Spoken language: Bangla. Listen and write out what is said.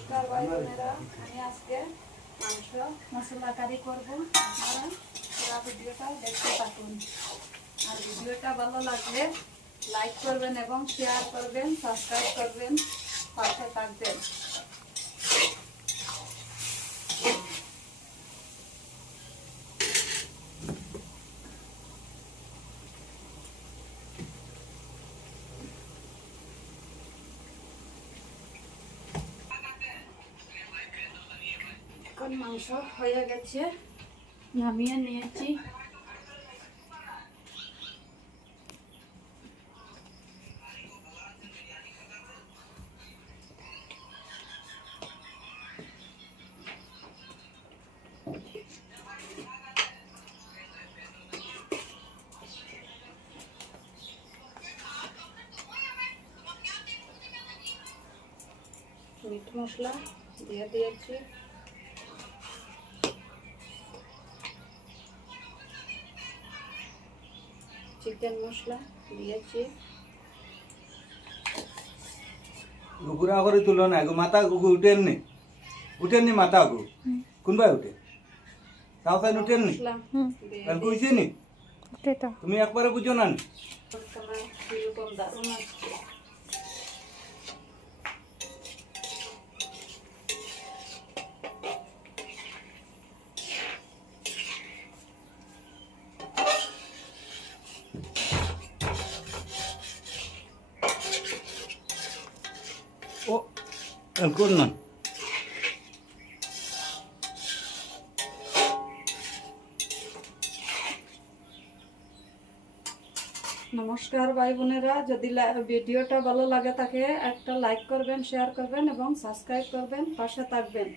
নমস্কার ভাই বোনেরা, আমি আজকে মাংস মশলা কারি করবো। আপনারা পুরো ভিডিওটা দেখতে থাকুন। আর ভিডিওটা ভালো লাগলে লাইক করবেন এবং শেয়ার করবেন, সাবস্ক্রাইব করবেন, পাশে থাকবেন। এখন মাংস হয়ে গেছে, নামিয়ে নিয়েছি। মিট মশলা দিয়ে দিয়েছি, চিকেন মশলা দিয়েছি। গুড়া করে তুলো না গো, মাথা উঠেননি উঠেননি, মাথা গো কোনবাই উঠে তাও তাই উঠেননি, মশলা কালকে উঠেনি। তুমি একবারে বুঝো না। এরকম দারুণ আসছে। ও কোন না নমস্কার ভাই বোনেরা, যদি ভিডিওটা ভালো লাগে থাকে একটা লাইক করবেন, শেয়ার করবেন এবং সাবস্ক্রাইব করবেন, পাশে থাকবেন।